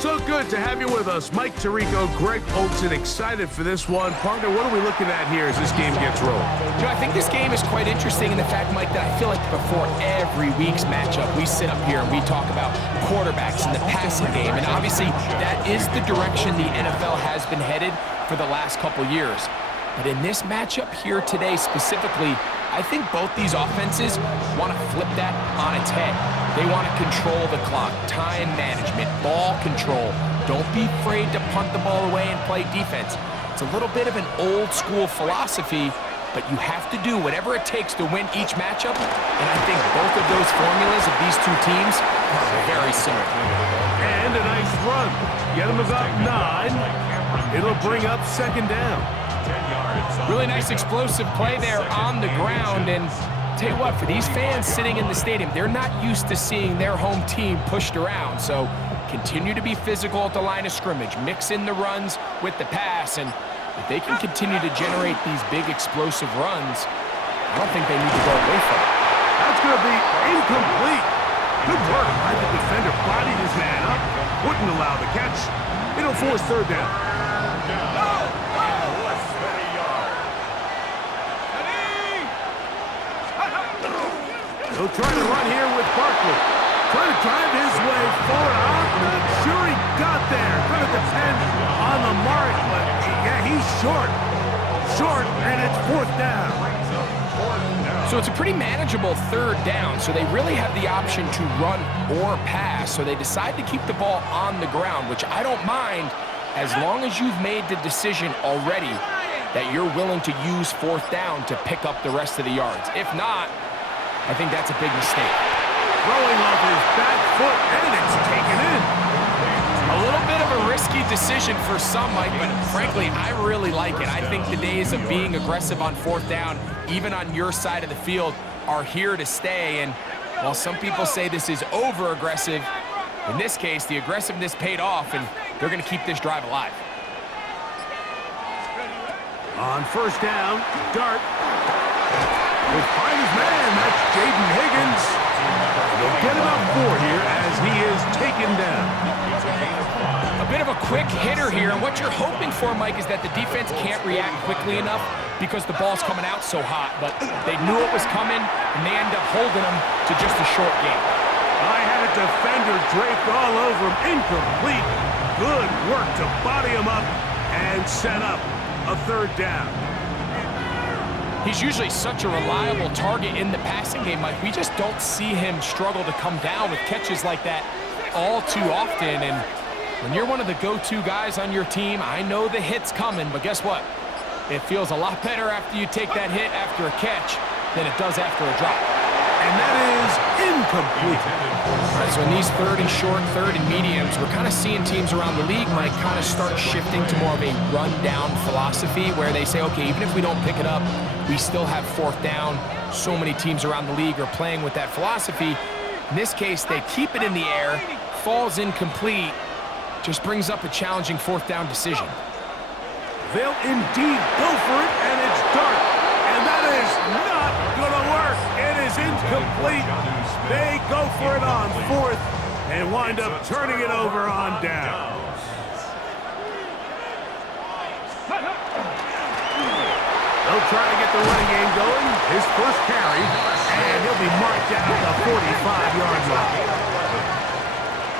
So good to have you with us. Mike Tirico, Greg Olson, excited for this one. Partner, what are we looking at here as this game gets rolling? You know, I think this game is quite interesting in the fact, Mike, that I feel like before every week's matchup, we sit up here and we talk about quarterbacks in the passing game. And obviously, that is the direction the NFL has been headed for the last couple years. But in this matchup here today specifically, I think both these offenses want to flip that on its head. They want to control the clock, time management, ball control. Don't be afraid to punt the ball away and play defense. It's a little bit of an old school philosophy, but you have to do whatever it takes to win each matchup. And I think both of those formulas of these two teams are very similar. And a nice run. Get them about 9. It'll bring up second down. Really nice explosive play there on the ground. And tell you what, for these fans sitting in the stadium, they're not used to seeing their home team pushed around. So continue to be physical at the line of scrimmage. Mix in the runs with the pass. And if they can continue to generate these big explosive runs, I don't think they need to go away from it. That's going to be incomplete. Good work by the defender. Bodied his man up. Wouldn't allow the catch. It'll force third down. He'll try to run here with Barkley. Trying to drive his way forward. I'm not sure he got there. Going to depend on the mark, but yeah, he's short. Short, and it's fourth down. So it's a pretty manageable third down, so they really have the option to run or pass, so they decide to keep the ball on the ground, which I don't mind as long as you've made the decision already that you're willing to use fourth down to pick up the rest of the yards. If not, I think that's a big mistake. Throwing off his back foot, and it's taken in. A little bit of a risky decision for some, Mike, but frankly, I really like it. I think the days of being aggressive on fourth down, even on your side of the field, are here to stay. And while some people say this is over-aggressive, in this case, the aggressiveness paid off, and they're going to keep this drive alive. On first down, Dart will find his man. That's Jaden Higgins. They'll get about 4 here as he is taken down. A bit of a quick hitter here, and what you're hoping for, Mike, is that the defense can't react quickly enough because the ball's coming out so hot, but they knew it was coming, and they end up holding them to just a short game. I had a defender draped all over him. Incomplete. Good work to body him up and set up a third down. He's usually such a reliable target in the passing game, Mike. We just don't see him struggle to come down with catches like that all too often. And when you're one of the go-to guys on your team, I know the hit's coming, but guess what? It feels a lot better after you take that hit after a catch than it does after a drop. And that is incomplete. All right, so in these third and short, third and mediums, we're kind of seeing teams around the league, Mike, kind of start shifting to more of a run-down philosophy where they say, okay, even if we don't pick it up, we still have fourth down. So many teams around the league are playing with that philosophy. In this case, they keep it in the air, falls incomplete, just brings up a challenging fourth down decision. They'll indeed go for it, and it's Dart. And that is not going to work. It is incomplete. They go for it on fourth and wind up turning it over on downs. They'll try to get the running game going. His first carry, and he'll be marked down at the 45-yard line.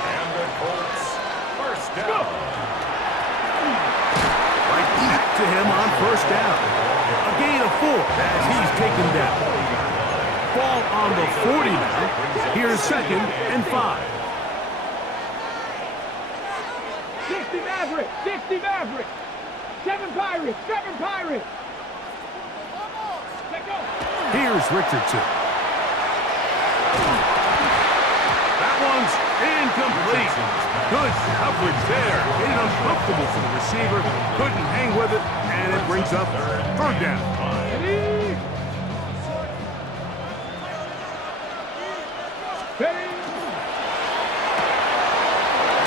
And the Colts, first down. Right back to him on first down. A gain of 4 as he's taken down. Ball on the 40 now. Here's second and 5. 60 Maverick, 60 Maverick. 7 Pirates, 7 Pirates. Here's Richardson. That one's incomplete. Good coverage there. Made it uncomfortable for the receiver. Couldn't hang with it, and it brings up third down.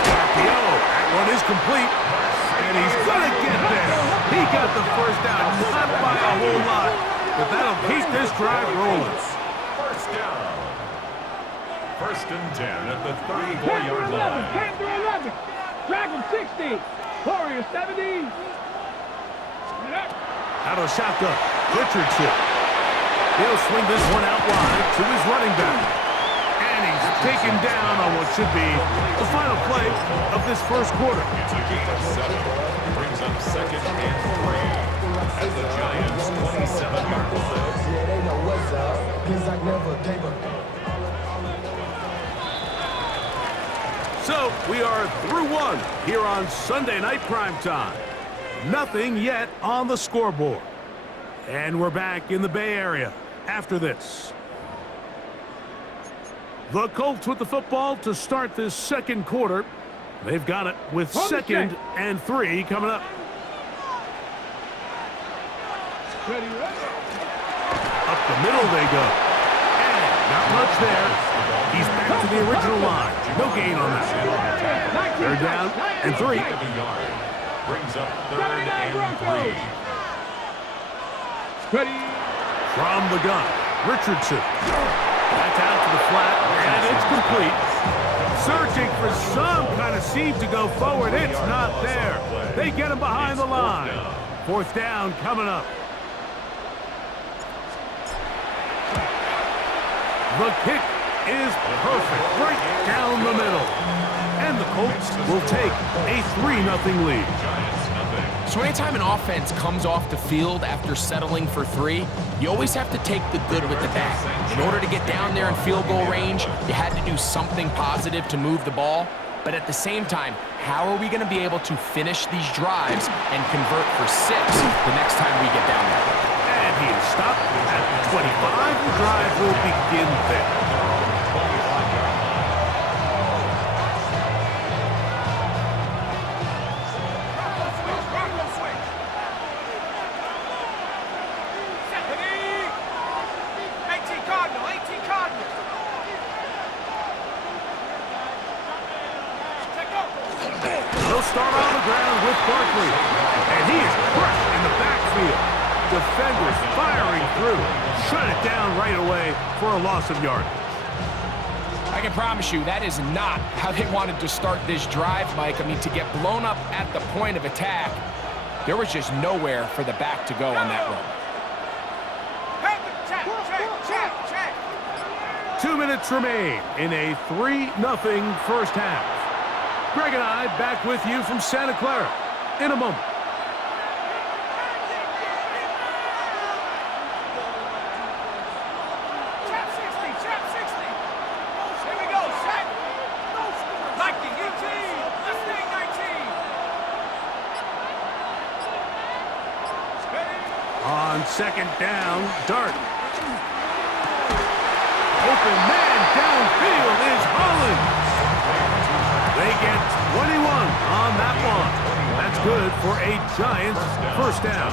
RPO. That one is complete. And he's going to get there. He got the first down, not by a whole lot. But that'll keep this drive rolling. First down. First and 10 at the 34-yard line. 10 to 11. Drag him 60. Warrior 70. Out of the shotgun, Richardson. He'll swing this one out wide to his running back. And he's taken down on what should be the final play of this first quarter. Brings up 2nd and 3 at the Giants' 27-yard line. Yeah, they know what's up, 'cause I never gave up. So we are through one here on Sunday Night Primetime. Nothing yet on the scoreboard. And we're back in the Bay Area after this. The Colts with the football to start this second quarter. They've got it with 2nd and 3 coming up. Up the middle they go. And not much there. He's back to the original line. No gain on that. They're down and 3. Brings up 3rd and 3. From the gun, Richardson. That's out to the flat, and it's complete. Searching for some kind of seam to go forward. It's not there. They get him behind the line. 4th down coming up. The kick is perfect, right down the middle. And the Colts will take a 3-0 lead. So anytime an offense comes off the field after settling for 3, you always have to take the good with the bad. In order to get down there in field goal range, you had to do something positive to move the ball. But at the same time, how are we going to be able to finish these drives and convert for 6 the next time we get down there? And he is stopped at 25. The drive will begin there. Start on the ground with Barkley, and he is crushed in the backfield. Defenders firing through, shut it down right away for a loss of yardage. I can promise you that is not how they wanted to start this drive, Mike. I mean, to get blown up at the point of attack, there was just nowhere for the back to go on that run. 2 minutes remain in a 3-0 first half. Greg and I back with you from Santa Clara in a moment. Champ 60. Here we go, set. Lightning 18, Mustang 19. On 2nd down, Dart. Open man downfield is Hollins. They get 21 on that one. That's good for a Giants first down.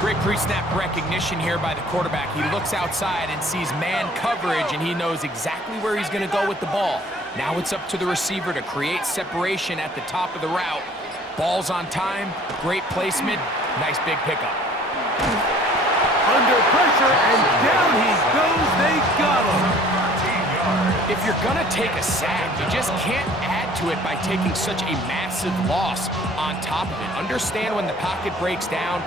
Great pre-snap recognition here by the quarterback. He looks outside and sees man coverage, and he knows exactly where he's going to go with the ball. Now it's up to the receiver to create separation at the top of the route. Ball's on time, great placement, nice big pickup. Under pressure, and down he goes. They got him. If you're going to take a sack, you just can't add to it by taking such a massive loss on top of it. Understand when the pocket breaks down,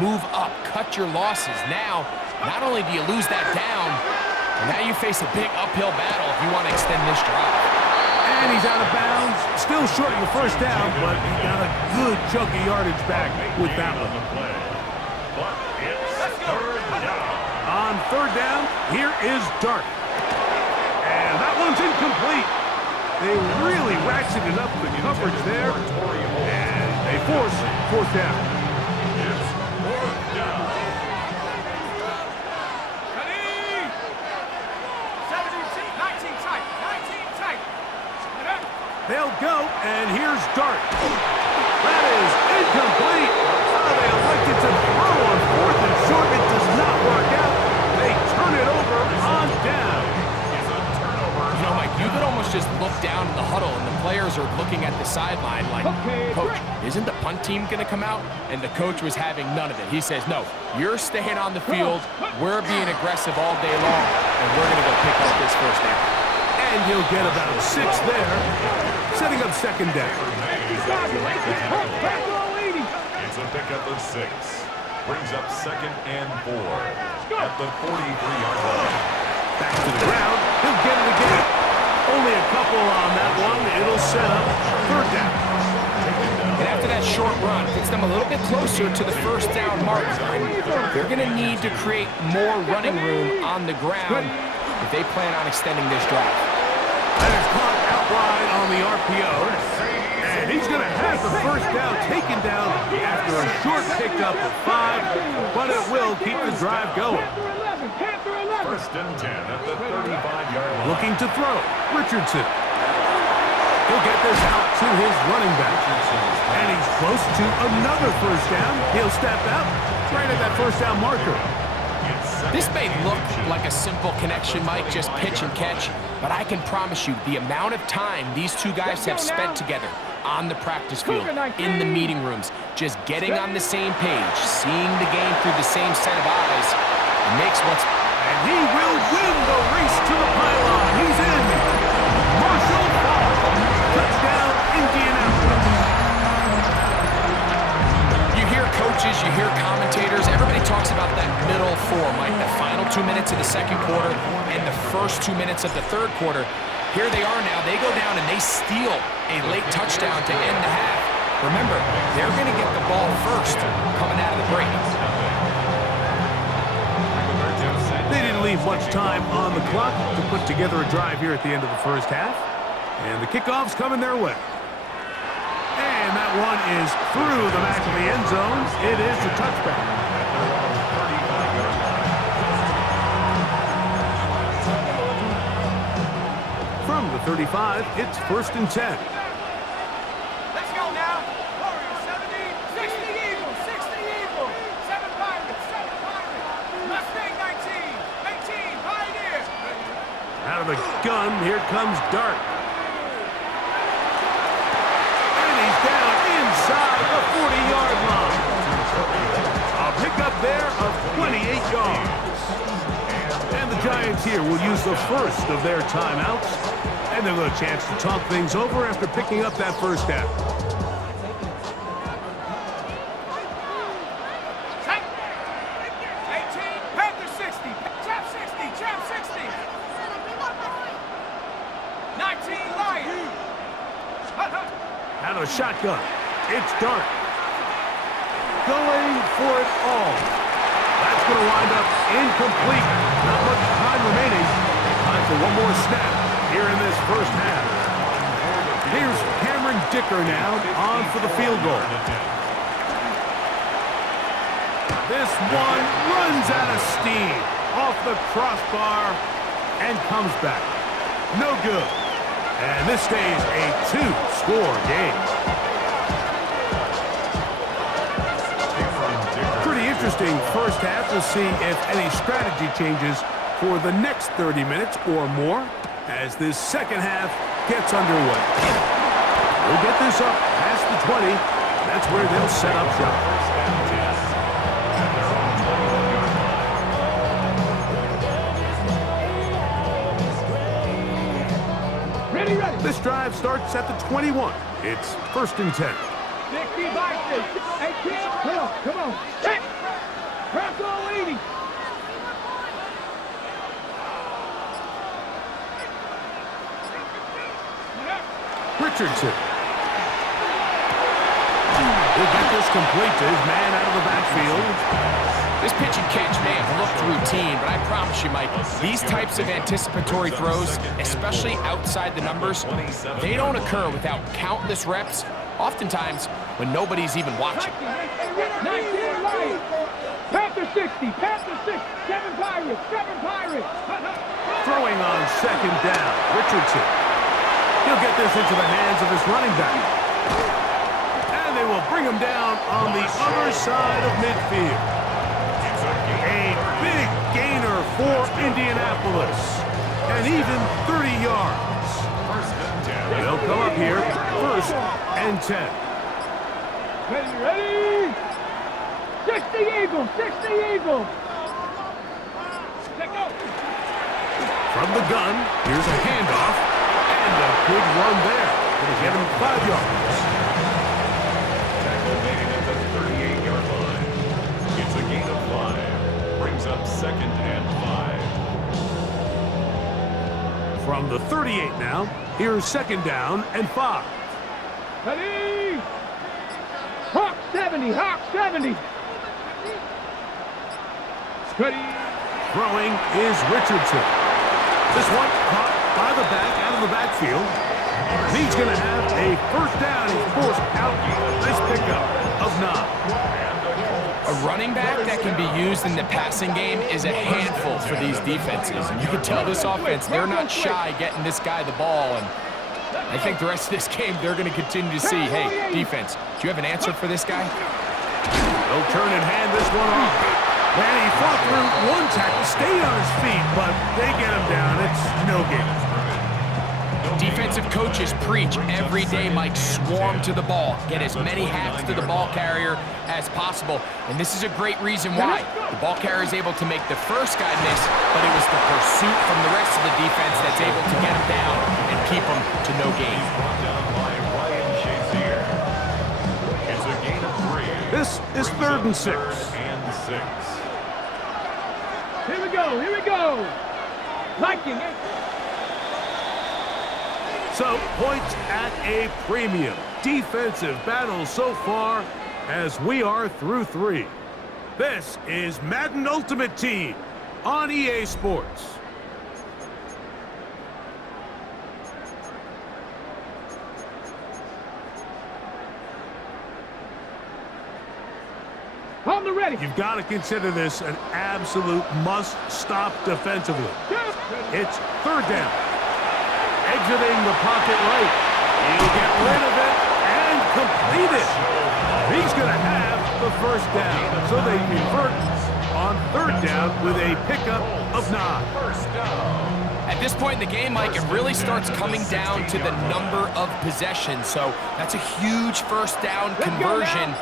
move up, cut your losses. Now, not only do you lose that down, but now you face a big uphill battle if you want to extend this drive. And he's out of bounds. Still short of the first down, but he got a good chunk of yardage back with that one. On 3rd down, here is Dart. And that one's incomplete. They really ratcheted up the coverage there, and they force 4th down. It's 4th down. 19 tight. They'll go, and here's Dart. That is incomplete. Oh, they elected to throw on 4th and short. It does not work out. They turn it over on down. You know, Mike, you could almost just look down in the huddle, and the players are looking at the sideline like, Coach, isn't the punt team going to come out? And the coach was having none of it. He says, no, you're staying on the field. We're being aggressive all day long, and we're going to go pick up this first down. And he'll get about 6 there. Setting up on second down. It's a pickup of 6. Brings up 2nd and 4 at the 43-yard line. Back to the ground. He'll get it again. Only a couple on that one. It'll set up 3rd down. And after that short run, puts them a little bit closer to the first down marker. They're going to need to create more running room on the ground if they plan on extending this drive. That is caught out wide on the RPO. And he's going to have the first down taken down after a short pickup of 5, but it will keep the drive going. 1st and 10 at the 35-yard line. Looking to throw. Richardson. He'll get this out to his running back. And he's close to another first down. He'll step out right at that first down marker. This may look like a simple connection, Mike, just pitch and catch, but I can promise you the amount of time these two guys have spent together on the practice field, in the meeting rooms, just getting on the same page, seeing the game through the same set of eyes, it makes what's... And he will win the race to the pylon. He's in. Marshall Faulk. Touchdown, Indianapolis. You hear coaches, you hear commentators, everybody talks about that middle 4, Mike, the final 2 minutes of the 2nd quarter and the first 2 minutes of the 3rd quarter. Here they are now. They go down and they steal a late touchdown to end the half. Remember, they're going to get the ball first coming out of the break. They didn't leave much time on the clock to put together a drive here at the end of the first half. And the kickoff's coming their way. And that one is through the back of the end zone. It is a touchback. From the 35, it's 1st and 10. Let's go now. Warriors 70, 60 Eagles, 60 Eagles, 7 Pirates, 7 Pirates. Mustang 19, 18 Pioneer. Out of the gun, here comes Dart. And he's down inside the 40-yard line. A pickup there of 28 yards. And the Giants here will use the first of their timeouts. And they'll get a chance to talk things over after picking up that first down. Check. 18, Panther 60, Champ 60, Champ 60. 19, Lion. Out of a shotgun, it's Dart. Going for it all. That's going to wind up incomplete. Not much time remaining. Time for one more snap here in this first half. Here's Cameron Dicker now on for the field goal. This one runs out of steam off the crossbar and comes back. No good. And this stays a 2-score game. Pretty interesting first half. We'll see if any strategy changes for the next 30 minutes or more as this second half gets underway. We'll get this up past the 20. That's where they'll set up shop. This drive starts at the 21. It's 1st and 10. 60 boxes. 18. Come on. Check. Bronco 80. Richardson. He'll get this complete to his man out of the backfield. This pitch and catch may have looked routine, but I promise you, Mike, these types of anticipatory throws, especially outside the numbers, they don't occur without countless reps, oftentimes when nobody's even watching. 19 Lions. Panther 60, Panther 6, 7 Pirates, 7 Pirates. Throwing on second down, Richardson. He'll get this into the hands of his running back. And they will bring him down on the other side of midfield. A big gainer for Indianapolis. And even 30 yards. They'll come up here, 1st and 10. Ready? 60 Eagles, 60 Eagles. Let go. From the gun, here's a handoff. And a good run there. Going to get him 5 yards. Tackle made at the 38-yard line. It's a gain of 5. Brings up 2nd and 5. From the 38 now, here's 2nd down and 5. Ready? Hawk 70, Hawk 70. Ready? Throwing is Richardson. This one caught by the back out of the backfield. And he's going to have a 1st down. He's forced out. Nice pickup of 9. A running back that can be used in the passing game is a handful for these defenses. And you can tell this offense, they're not shy getting this guy the ball. And I think the rest of this game, they're going to continue to see, hey, defense, do you have an answer for this guy? They'll turn and hand this one off. And he fought through one tackle, stayed on his feet, but they get him down. It's no game. Defensive coaches preach every day, Mike, swarm to the ball. Get as many hats to the ball carrier as possible. And this is a great reason why. The ball carrier is able to make the first guy miss, but it was the pursuit from the rest of the defense that's able to get him down and keep him to no gain. It's a gain of 3. This is 3rd and 6. And 6. Here we go, here we go. Liking it. So, points at a premium. Defensive battle so far as we are through 3. This is Madden Ultimate Team on EA Sports. On the ready. You've got to consider this an absolute must-stop defensively. It's 3rd down. Exiting the pocket right. He'll get rid of it and complete it. He's going to have the 1st down. So they convert on 3rd down with a pickup of 9. At this point in the game, Mike, it really starts coming down to the number of possessions. So that's a huge 1st down conversion.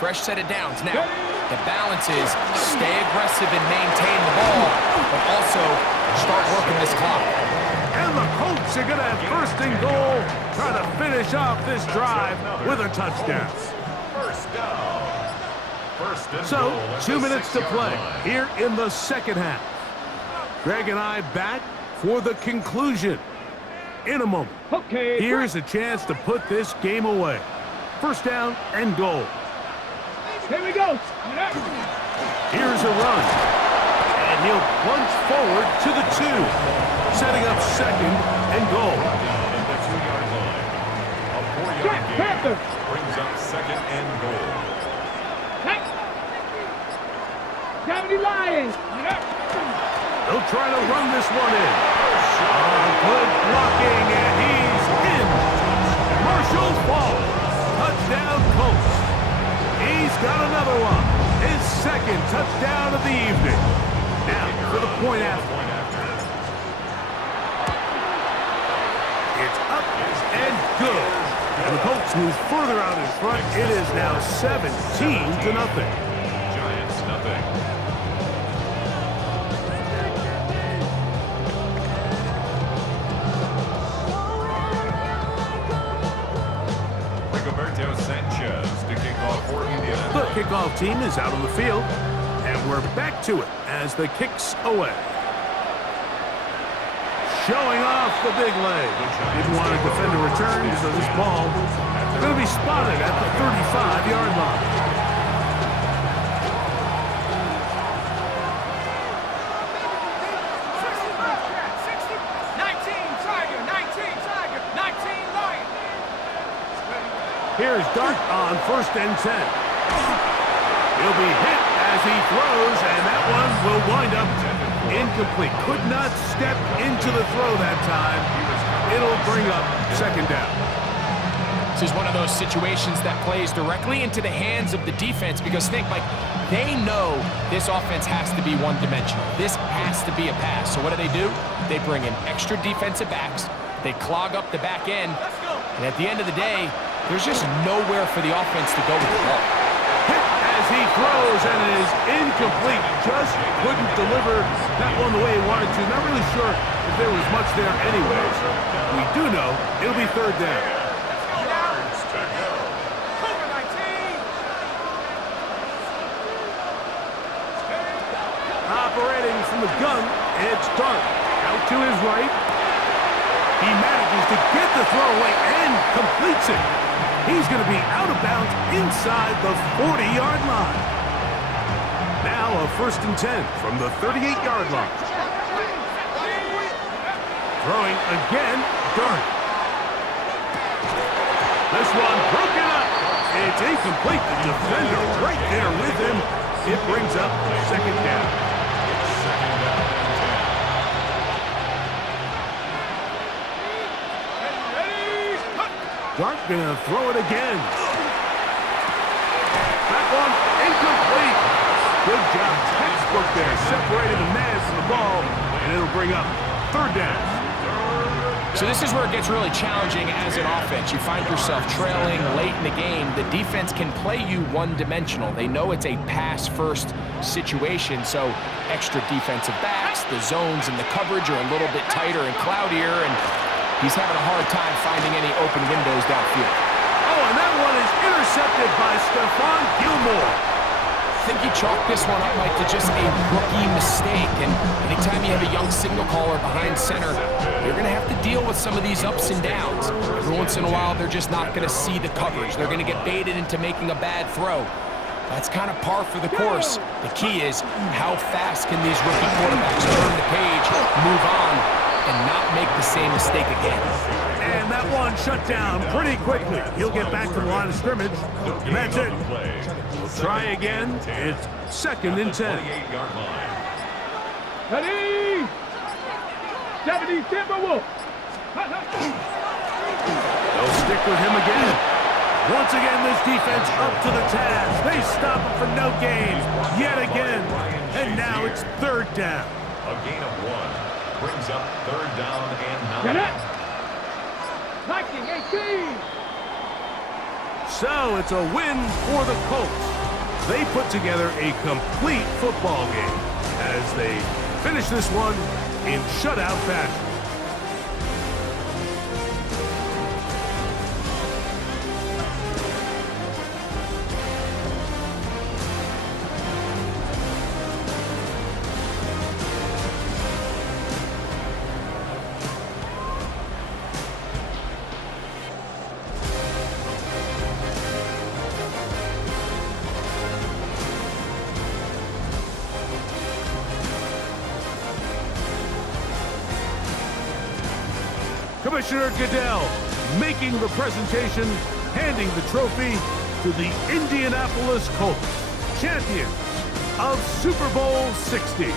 Fresh set of downs. Now, the balance is stay aggressive and maintain the ball, but also start working this clock. And the Colts are going to have 1st and goal, trying to finish off this drive with a touchdown. 1st down. 1st and So, goal at 2 the minutes to 6-yard play line. here in the 2nd half. Greg and I back for the conclusion in a moment. Okay. Here's a chance to put this game away. 1st down and goal. Here we go. Here's a run. And he'll plunge forward to the 2. Setting up 2nd and goal. Down at the 2-yard line. A 4-yard gain Panther. brings up 2nd and goal. 70 Lions. They'll try to run this one in. Good blocking, and he's in. Marshall falls. Touchdown, Colts. He's got another one. His 2nd touchdown of the evening. Now for the point after. It's up and good. And the Colts move further out in front. It is now 17-0. Giants nothing. Rigoberto Sanchez to kick off for Indiana. The kickoff team is out on the field, and we're back to it as the kick's away. Showing off the big leg. Didn't want to defend a return, so this ball is going to be spotted at the 35-yard line. Here's Dart on 1st and 10. He'll be hit as he throws, and that one will wind up incomplete. Could not step into the throw that time. It'll bring up 2nd down. This is one of those situations that plays directly into the hands of the defense because think, Mike, they know this offense has to be one-dimensional. This has to be a pass. So what do? They bring in extra defensive backs. They clog up the back end. And at the end of the day, there's just nowhere for the offense to go with the ball. Hit as he throws, and it is incomplete. Just couldn't deliver that one the way he wanted to. Not really sure if there was much there anyways. We do know it'll be 3rd down. Start out to his right. He manages to get the throw away and completes it. He's going to be out of bounds inside the 40-yard line. Now a 1st and 10 from the 38-yard line. Throwing again, Dart. This one broken up. It's incomplete. The defender right there with him. It brings up 2nd down. It's 2nd down and 10. Dart gonna throw it again. That one incomplete. Good job, textbook there, separating the man from the ball, and it'll bring up 3rd down. So this is where it gets really challenging as an offense. You find yourself trailing late in the game. The defense can play you one-dimensional. They know it's a pass-first situation, so extra defensive backs, the zones and the coverage are a little bit tighter and cloudier, and he's having a hard time finding any open windows downfield. Oh, and that one is intercepted by Stephon Gilmore. I think he chalked this one up, Mike, to just a rookie mistake. And anytime you have a young signal caller behind center, you're going to have to deal with some of these ups and downs. Every once in a while, they're just not going to see the coverage. They're going to get baited into making a bad throw. That's kind of par for the course. The key is how fast can these rookie quarterbacks turn the page, move on, and not make the same mistake again. And that one shut down pretty quickly. He'll get back to the line of scrimmage, and that's it. We'll try again. It's 2nd and 10. 48-yard line. Ready? 70 Timberwolves. They'll stick with him again. Once again, this defense up to the task. They stop him for no gain yet again. And now it's 3rd down. A gain of 1 brings up 3rd down and 9. Get it? 19-18. So it's a win for the Colts. They put together a complete football game as they finish this one in shutout fashion. Commissioner Goodell making the presentation, handing the trophy to the Indianapolis Colts, champions of Super Bowl 60.